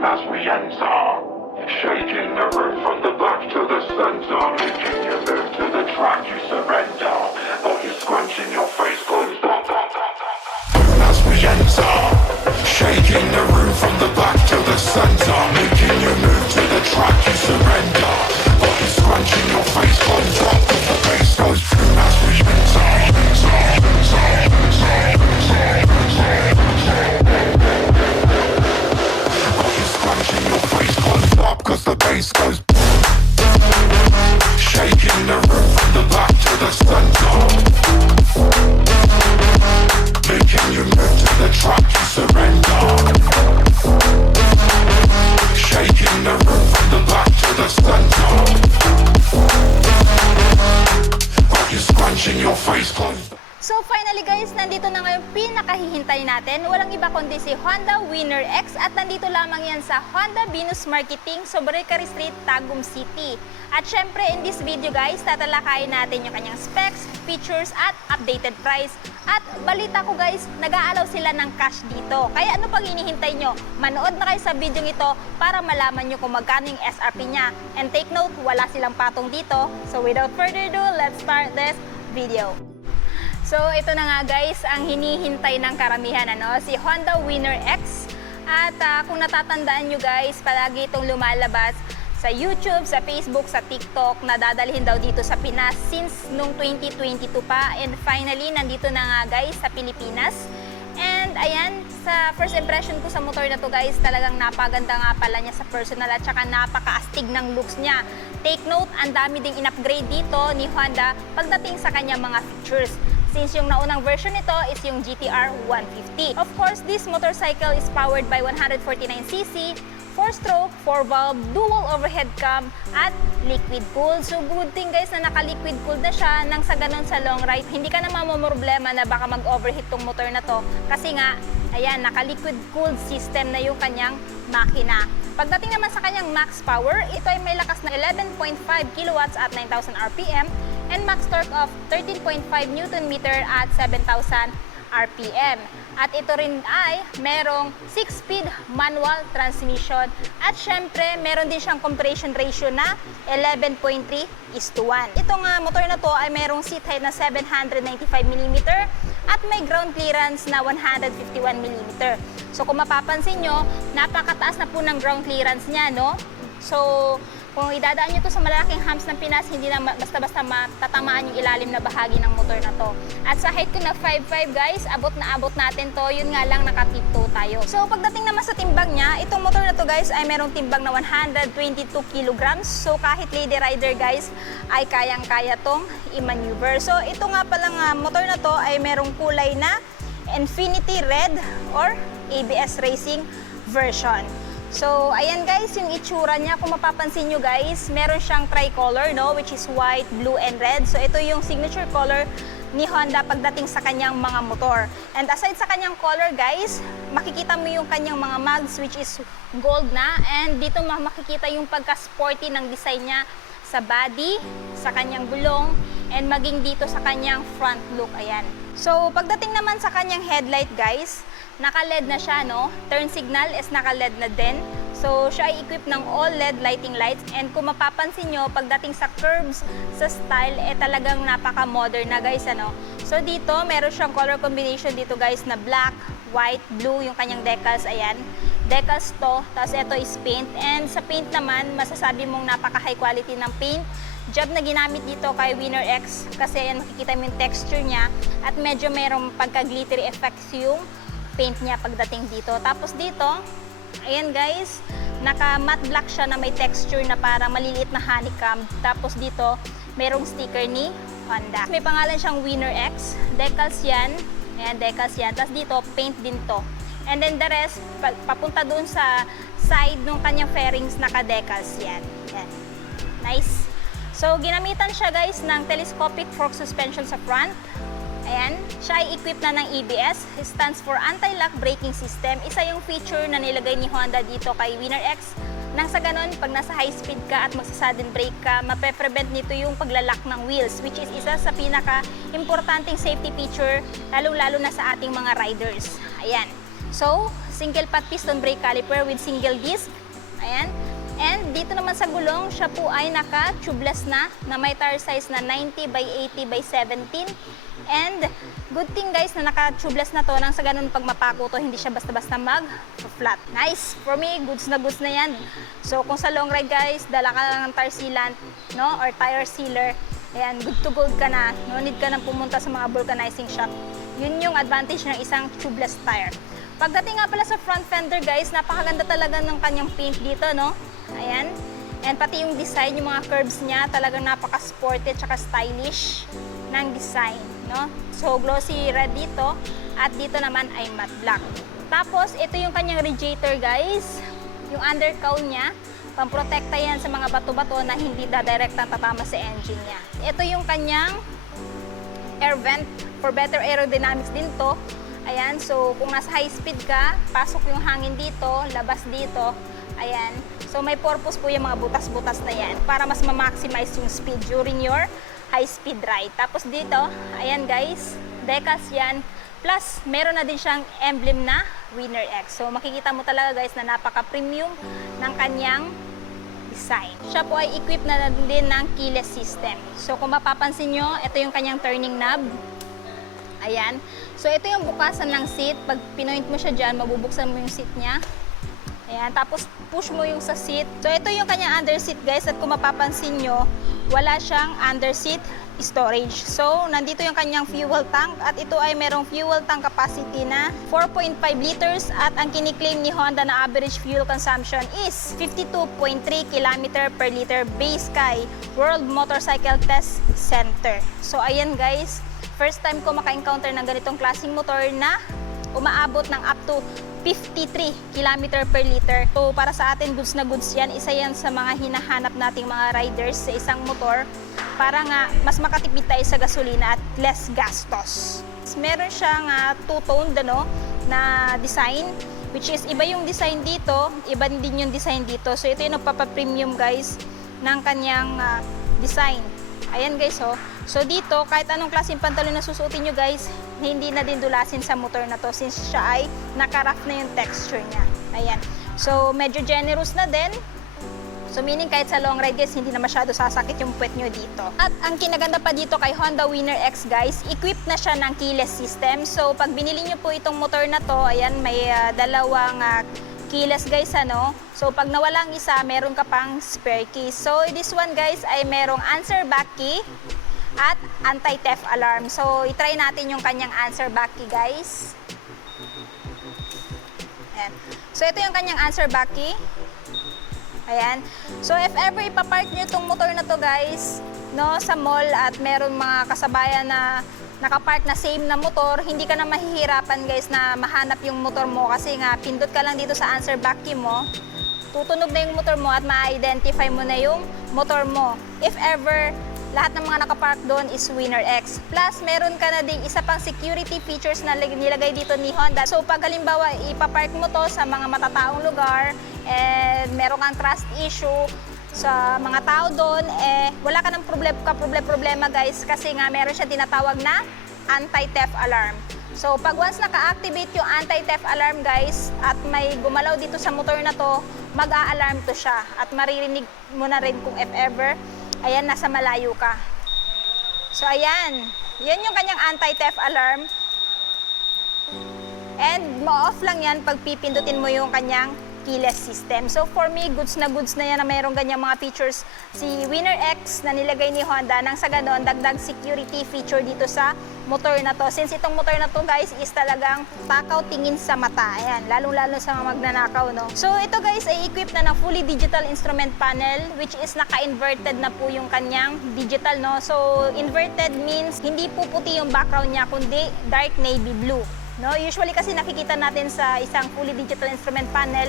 boom as we enter. Shaking the room from the back to the center. Making you move to the track, you surrender. Body scrunching your face goes bum bum bum bum. Boom as we enter. Shaking the room from the back to the center. Making you move to the track, you surrender. Body scrunching your face goes bum. The bass goes boom as we enter. Cause the bass goes shaking the room from the back to the center. Making you move to the track, you surrender. Shaking the room from the back to the center. Got you scrunching your face closed. So finally guys, nandito na ngayon pinakahihintay natin. Walang iba kundi si Honda Winner X at nandito lamang yan sa Honda Venus Marketing, Sobrevcarry Street, Tagum City. At syempre in this video guys, tatalakayin natin yung kanyang specs, features at updated price. At balita ko guys, nag-aalaw sila ng cash dito. Kaya ano pang hinihintay nyo? Manood na kayo sa video ito para malaman nyo kung magkano yung SRP niya. And take note, wala silang patong dito. So without further ado, let's start this video. So ito na nga guys, ang hinihintay ng karamihan, si Honda Winner X. At kung natatandaan nyo guys, palagi itong lumalabas sa YouTube, sa Facebook, sa TikTok, na dadalhin daw dito sa Pinas since nung 2022 pa. And finally, nandito na nga guys sa Pilipinas. And ayan, sa first impression ko sa motor na to guys, talagang napaganda nga pala niya sa personal at saka napaka-astig ng looks niya. Take note, ang dami ding in-upgrade dito ni Honda pagdating sa kanyang mga features. Since yung naunang version nito is yung GTR 150. Of course, this motorcycle is powered by 149cc, 4-stroke, 4-valve, dual overhead cam, at liquid cooled. So good thing guys na naka-liquid cooled na siya, nang sa ganun sa long ride, hindi ka na mamomroblema na baka mag-overheat tong motor na to. Kasi nga, ayan, naka-liquid cooled system na yung kanyang makina. Pagdating naman sa kanyang max power, ito ay may lakas na 11.5 kilowatts at 9,000 RPM and max torque of 13.5 Newton meter at 7,000 RPM. At ito rin ay merong 6-speed manual transmission at syempre meron din siyang compression ratio na 11.3:1. Itong motor na to ay merong seat height na 795mm at may ground clearance na 151mm. So kung mapapansin nyo, napakataas na po ng ground clearance niya, no? So kung idadaan nyo to sa malalaking humps ng Pinas, hindi na basta-basta matatamaan yung ilalim na bahagi ng motor na to. At sa height ko na 5'5" guys, abot na abot natin to. Yun nga lang, naka-tiptoe tayo. So pagdating naman sa timbang niya, itong motor na to guys ay merong timbang na 122 kilograms. So kahit lady rider guys, ay kayang-kaya tong i-maneuver. So ito nga palang motor na to ay merong kulay na Infinity Red or ABS Racing version. So, ayan guys, yung itsura niya, kung mapapansin nyo guys, meron siyang tricolor, no? Which is white, blue, and red. So, ito yung signature color ni Honda pagdating sa kanyang mga motor. And aside sa kanyang color guys, makikita mo yung kanyang mga mags which is gold na. And dito makikita yung pagka-sporty ng design niya sa body, sa kanyang gulong, and maging dito sa kanyang front look, ayan. So, pagdating naman sa kanyang headlight guys, naka-LED na siya, no? Turn signal is naka-LED na din. So, siya ay equipped ng all LED lighting lights. And kung mapapansin nyo, pagdating sa curves, sa style, talagang napaka-modern na guys, ano? So, dito, meron siyang color combination dito guys na black, white, blue, yung kanyang decals, ayan. Decals to, tapos ito is paint. And sa paint naman, masasabi mong napaka-high quality ng paint. Job na ginamit dito kay Winner X kasi ayan, makikita mo yung texture niya at medyo merong pagka-glittery effects yung paint niya pagdating dito. Tapos dito, ayan guys, naka matte black siya na may texture na para maliliit na honeycomb. Tapos dito, merong sticker ni Honda. May pangalan siyang Winner X, decals yan. Ayan, decals yan. Tapos dito, paint din to. And then the rest, papunta dun sa side ng kanyang fairings, naka-decals yan. Ayan. Nice. So, ginamitan siya guys ng telescopic fork suspension sa front. Ayan, siya ay equipped na ng ABS, stands for Anti-Lock Braking System. Isa yung feature na nilagay ni Honda dito kay Winner X. Nang sa ganun, pag nasa high speed ka at magsa-sudden brake ka, mape-prevent nito yung paglalak ng wheels, which is isa sa pinaka-importanting safety feature, lalong-lalo na sa ating mga riders. Ayan. So, single pot piston brake caliper with single disc. Ayan. And dito naman sa gulong, siya po ay naka-tubeless na may tire size na 90 by 80 by 17. And good thing guys na naka-tubeless na to, nang sa ganun pag mapako to, hindi siya basta-basta mag-flat. Nice! For me, goods na yan. So kung sa long ride guys, dala ka lang ng tire sealant, no? Or tire sealer. Ayan, good to go ka na. No need ka na pumunta sa mga vulcanizing shop. Yun yung advantage ng isang tubeless tire. Pagdating nga pala sa front fender guys, napakaganda talaga ng kanyang paint dito, no? Ayan. And pati yung design, yung mga curves niya, talagang napaka-sporty at stylish ng design, no? So, glossy red dito at dito naman ay matte black. Tapos, ito yung kanyang radiator guys. Yung undercowl niya, pamprotekta yan sa mga bato-bato na hindi dadirektang tatama sa engine niya. Ito yung kanyang air vent for better aerodynamics din to. Ayan, so kung nasa high speed ka, pasok yung hangin dito, labas dito. Ayan. So may purpose po yung mga butas-butas na yan para mas ma-maximize yung speed during your high-speed ride. Tapos dito, ayan guys, decals yan. Plus, meron na din siyang emblem na Winner X. So makikita mo talaga guys na napaka-premium ng kanyang design. Siya po ay equipped na din ng keyless system. So kung mapapansin nyo, ito yung kanyang turning knob. Ayan. So ito yung bukasan ng seat. Pag pinoint mo siya dyan, mabubuksan mo yung seat niya. Ayan, tapos push mo yung sa seat. So ito yung kanyang under seat guys, at kung mapapansin nyo, wala siyang under seat storage. So nandito yung kanyang fuel tank, at ito ay merong fuel tank capacity na 4.5 liters, at ang kiniklaim ni Honda na average fuel consumption is 52.3 km per liter based kay World Motorcycle Test Center. So ayan guys, first time ko maka-encounter ng ganitong klaseng motor na umaabot ng up to 53 km per liter. So para sa atin, goods na goods yan. Isa yan sa mga hinahanap nating mga riders sa isang motor para nga mas makatipid tayo sa gasolina at less gastos. Meron siyang two-toned na design, which is iba yung design dito, iba din yung design dito. So ito yung nagpapa-premium guys ng kanyang design. Ayan guys, oh. So dito, kahit anong klaseng pantalon na susuotin nyo guys, hindi na din dulasin sa motor na to since siya ay naka-rough na yung texture niya. Ayan. So medyo generous na din. So meaning kahit sa long ride guys, hindi na masyado sasakit yung puwet nyo dito. At ang kinaganda pa dito kay Honda Winner X guys, equipped na siya ng keyless system. So pag binili nyo po itong motor na to, ayan, may dalawang keyless guys, ano. So pag nawala ang isa, meron ka pang spare key. So this one guys ay merong answer back key at anti-theft alarm. So i-try natin yung kanyang answer back key guys. Ayan. So ito yung kanyang answer back key. Ayan. So if ever ipapark nyo itong motor na to guys, no, sa mall at meron mga kasabayan na nakapark na same na motor, hindi ka na mahihirapan guys na mahanap yung motor mo kasi nga pindot ka lang dito sa answer back key mo, tutunog na yung motor mo at ma-identify mo na yung motor mo. If ever lahat ng mga nakapark doon is Winner X. Plus, meron ka na ding isa pang security features na nilagay dito ni Honda. So, pag halimbawa, ipapark mo to sa mga matataong lugar, and meron kang trust issue sa mga tao doon, wala ka ng problema guys, kasi nga meron siya tinatawag na anti-theft alarm. So, pag once naka-activate yung anti-theft alarm guys, at may gumalaw dito sa motor na to, mag-a-alarm to siya. At maririnig mo na rin kung if ever, ayan, nasa malayo ka. So, ayan. Yan yung kanyang anti-theft alarm. And, ma-off lang yan pag pipindutin mo yung kanyang keyless system. So, for me, goods na yan na mayroong ganyang mga features si Winner X na nilagay ni Honda, nang sa ganon, dagdag security feature dito sa motor na to. Since itong motor na to guys is talagang takaw tingin sa mata. Ayan, lalong-lalo sa mga magnanakaw, no? So, ito guys ay equipped na ng fully digital instrument panel, which is naka-inverted na po yung kanyang digital, no? So, inverted means hindi po puti yung background niya, kundi dark navy blue. No, usually kasi nakikita natin sa isang fully digital instrument panel,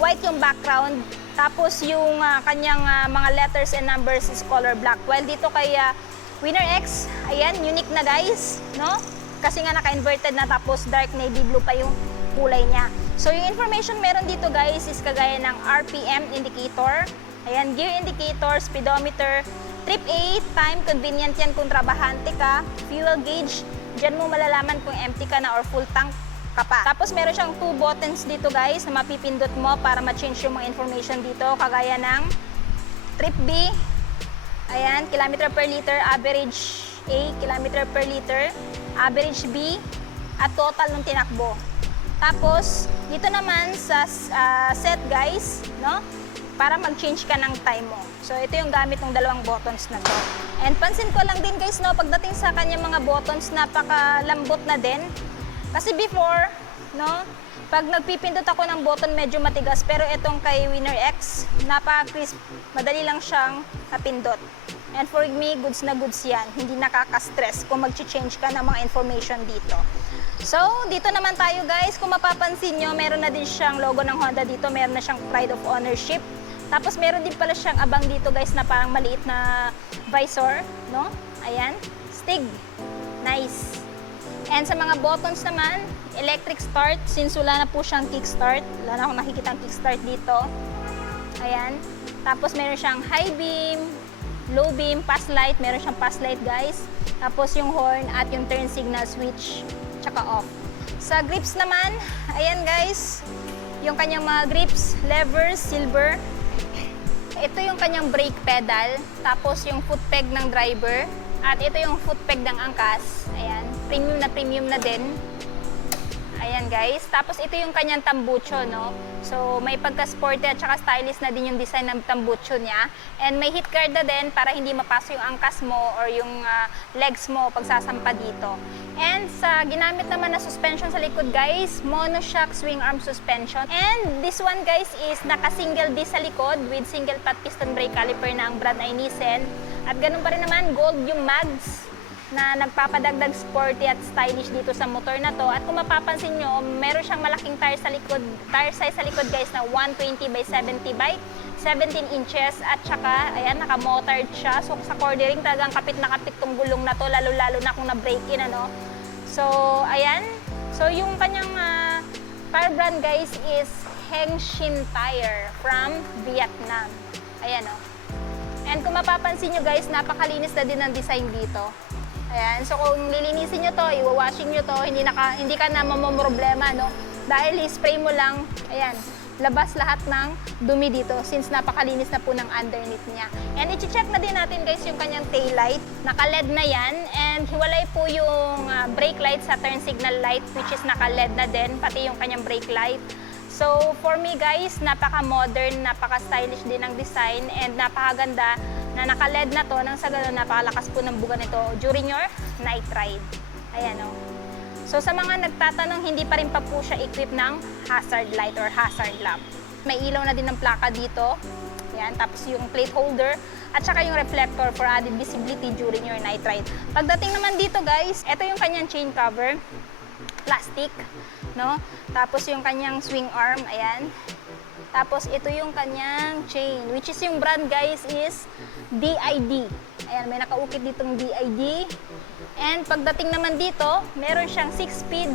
white yung background, tapos yung kanyang mga letters and numbers is color black. While dito kay Winner X, ayan, unique na guys, no? Kasi nga naka-inverted na, tapos dark navy blue pa yung kulay niya. So yung information meron dito guys is kagaya ng RPM indicator, ayan, gear indicator, speedometer, trip A, time, convenient yan kung trabahante ka, fuel gauge. Diyan mo malalaman kung empty ka na or full tank kapa. Tapos meron siyang 2 buttons dito guys na mapipindot mo para ma-change yung mga information dito, kagaya ng trip B, ayan, kilometer per liter, average A, kilometer per liter, average B, at total ng tinakbo. Tapos, dito naman sa set guys, no? Para mag-change ka ng time mo. So, ito yung gamit ng dalawang buttons na to. And pansin ko lang din guys, no, pagdating sa kanyang mga buttons, napakalambot na din. Kasi before, no, pag nagpipindot ako ng button, medyo matigas. Pero itong kay Winner X, napaka-crisp. Madali lang siyang napindot. And for me, goods na goods yan. Hindi nakaka-stress kung mag-change ka ng mga information dito. So, dito naman tayo guys. Kung mapapansin nyo, meron na din siyang logo ng Honda dito. Meron na siyang pride of ownership. Tapos meron din pala siyang abang dito guys na parang maliit na visor, no? Ayan, Stig. Nice. And sa mga buttons naman, electric start, since wala na po siyang kickstart. Wala na akong nakikita ang kickstart dito. Ayan. Tapos meron siyang high beam, low beam, pass light. Meron siyang pass light guys. Tapos yung horn at yung turn signal switch, tsaka off. Sa grips naman, ayan guys, yung kanyang mga grips, levers, silver. Ito yung kanyang brake pedal, tapos yung foot peg ng driver, at ito yung foot peg ng angkas. Ayan, premium na din. Ayan guys, tapos ito yung kanyang tambucho, no? So may pagka-sporty at saka stylish na din yung design ng tambucho niya. And may hit guard na din para hindi mapasok yung angkas mo or yung legs mo pag sasampa dito. And sa ginamit naman na suspension sa likod guys, monoshock swing arm suspension. And this one guys is naka-single disc sa likod with single flat piston brake caliper na ang brand ay Nissan. At ganun pa rin naman, gold yung mags na nagpapadagdag sporty at stylish dito sa motor na to. At kung mapapansin nyo, meron siyang malaking tire size sa likod guys na 120 by 70 by 17 inches. At saka, ayan, naka-motored siya. So sa cornering talagang kapit na kapit tong gulong na to, lalo-lalo na kung na-brake in, ano. So, ayan. So yung kanyang tire brand guys is Hengshin Tire from Vietnam. Ayan, o. And kung mapapansin nyo guys, napakalinis na din ang design dito. Ayan, so kung lilinisin nyo to, iwawashing nyo to, hindi ka na mamomroblema, no? Dahil i-spray mo lang, ayan, labas lahat ng dumi dito since napakalinis na po ng underneath niya. And i-check na din natin guys yung kanyang tail light. Naka-LED na yan and hiwalay po yung brake light sa turn signal light which is naka-LED na din, pati yung kanyang brake light. So for me guys, napaka-modern, napaka-stylish din ang design and napakaganda na naka-LED na to, nang sa gano'n napakalakas po ng buga nito during your night ride. Ayan o. So sa mga nagtatanong, hindi pa rin pa po siya equipped ng hazard light or hazard lamp. May ilaw na din ng plaka dito. Ayan, tapos yung plate holder at saka yung reflector for added visibility during your night ride. Pagdating naman dito guys, ito yung kanyang chain cover, plastic, no? Tapos yung kanyang swing arm, ayan. Tapos ito yung kanyang chain, which is yung brand guys is DID. Ayan, may nakaukit ditong DID. And pagdating naman dito, meron siyang 6-speed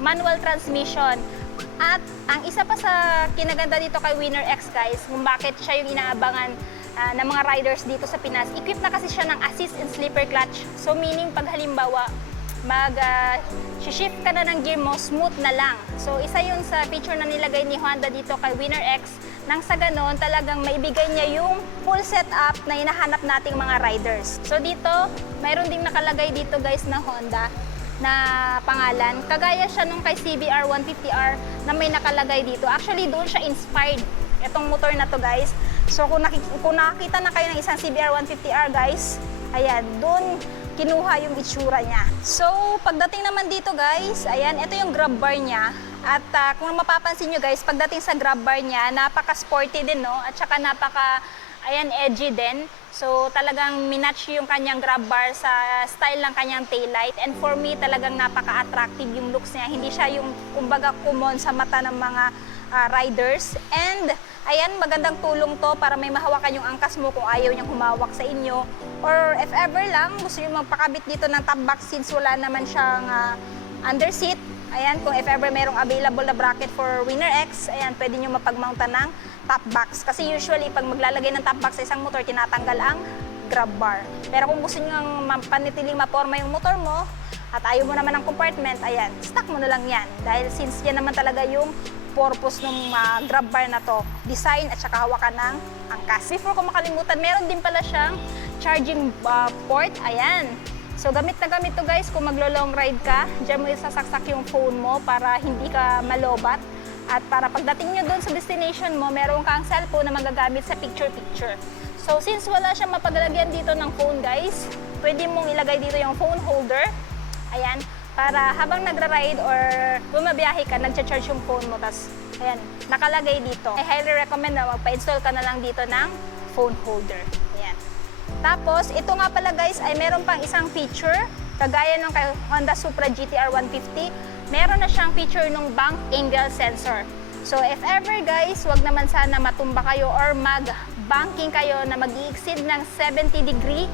manual transmission. At ang isa pa sa kinaganda dito kay Winner X guys, kung bakit siya yung inaabangan ng mga riders dito sa Pinas, equipped na kasi siya ng assist and slipper clutch. So meaning pag halimbawa, shift ka na ng gear mo, smooth na lang. So isa yun sa feature na nilagay ni Honda dito kay Winner X, nang sa ganon talagang maibigay niya yung full setup na hinahanap nating mga riders. So dito, mayroon ding nakalagay dito guys na Honda na pangalan. Kagaya siya nung kay CBR 150R na may nakalagay dito. Actually doon siya inspired, itong motor na to guys. So kung nakakita na kayo ng isang CBR 150R guys, ayan, doon kinuha yung itsura niya. So, pagdating naman dito guys, ayan, ito yung grab bar niya. At kung mapapansin nyo guys, pagdating sa grab bar niya, napaka-sporty din, no? At saka ayan, edgy din. So, talagang minatch yung kanyang grab bar sa style ng kanyang taillight. And for me, talagang napaka-attractive yung looks niya. Hindi siya yung, kumbaga, common sa mata ng mga riders. And ayan, magandang tulong to para may mahawakan yung angkas mo kung ayaw niyang humawak sa inyo. Or if ever lang, gusto nyo magpakabit dito ng top box since wala naman siyang under seat. Ayan, kung if ever merong available na bracket for Winner X, ayan, pwede nyo mapagmountan ng top box. Kasi usually, pag maglalagay ng top box sa isang motor, tinatanggal ang grab bar. Pero kung gusto nyo panitiling maporma yung motor mo, at ayaw mo naman ng compartment, ayan, stock mo na lang yan. Dahil since yan naman talaga yung purpose ng grab bar na to, design at saka hawakan ng angkas. Before ko makalimutan, meron din pala siyang charging port, ayan. So gamit na gamit to guys kung maglo-long ride ka, diyan mo isasaksak yung phone mo para hindi ka malobat. At para pagdating nyo doon sa destination mo, meron kang cellphone na magagamit sa picture-picture. So since wala siyang mapaglagyan dito ng phone guys, pwede mong ilagay dito yung phone holder. Ayan, para habang nagra-ride or bumabiyahe ka, nagcha-charge yung phone mo. Tapos, ayan, nakalagay dito. I highly recommend na magpa-install ka na lang dito ng phone holder. Ayan. Tapos, ito nga pala guys, ay meron pang isang feature. Kagaya ng kay Honda Supra GTR 150, meron na siyang feature ng bank angle sensor. So, if ever guys, wag naman sana matumba kayo or mag-banking kayo na mag-i-exceed ng 70 degree,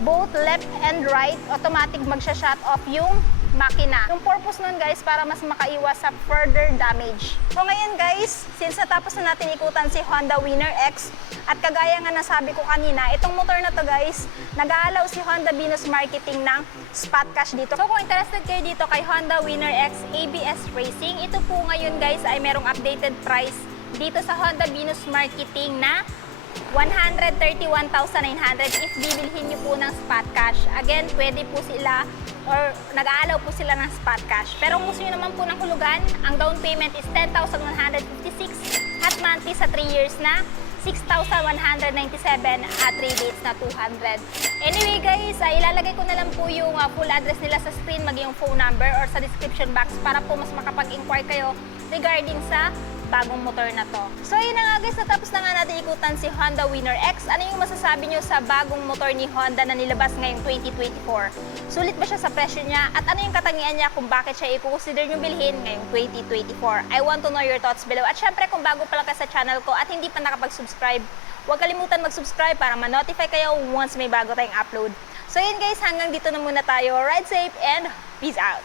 both left and right, automatic magsha-shut off yung makina. Yung purpose nun guys, para mas makaiwas sa further damage. So ngayon guys, since natapos na natin ikutan si Honda Winner X, at kagaya nga nasabi ko kanina, itong motor na to guys, nag-aalaw si Honda Venus Marketing ng spot cash dito. So kung interested kayo dito kay Honda Winner X ABS Racing, ito po ngayon guys ay merong updated price dito sa Honda Venus Marketing na 131,900 if bibilhin nyo po ng spot cash. Again, pwede po sila or nag-aalaw po sila ng spot cash. Pero kung gusto nyo naman po ng hulugan, ang down payment is 10,156 at monthly sa 3 years na 6,197 at 3 dates na 200. Anyway guys, ilalagay ko na lang po yung full address nila sa screen, maging yung phone number or sa description box para po mas makapag-inquire kayo regarding sa bagong motor na to. So yun na nga guys, natapos na nga natin ikutan si Honda Winner X. Ano yung masasabi nyo sa bagong motor ni Honda na nilabas ngayong 2024? Sulit ba siya sa presyo niya? At ano yung katangian niya kung bakit siya i-consider nyo bilhin ngayong 2024? I want to know your thoughts below. At syempre kung bago pa lang ka sa channel ko at hindi pa nakapag-subscribe, huwag kalimutan mag-subscribe para ma-notify kayo once may bago tayong upload. So yun guys, hanggang dito na muna tayo. Ride safe and peace out!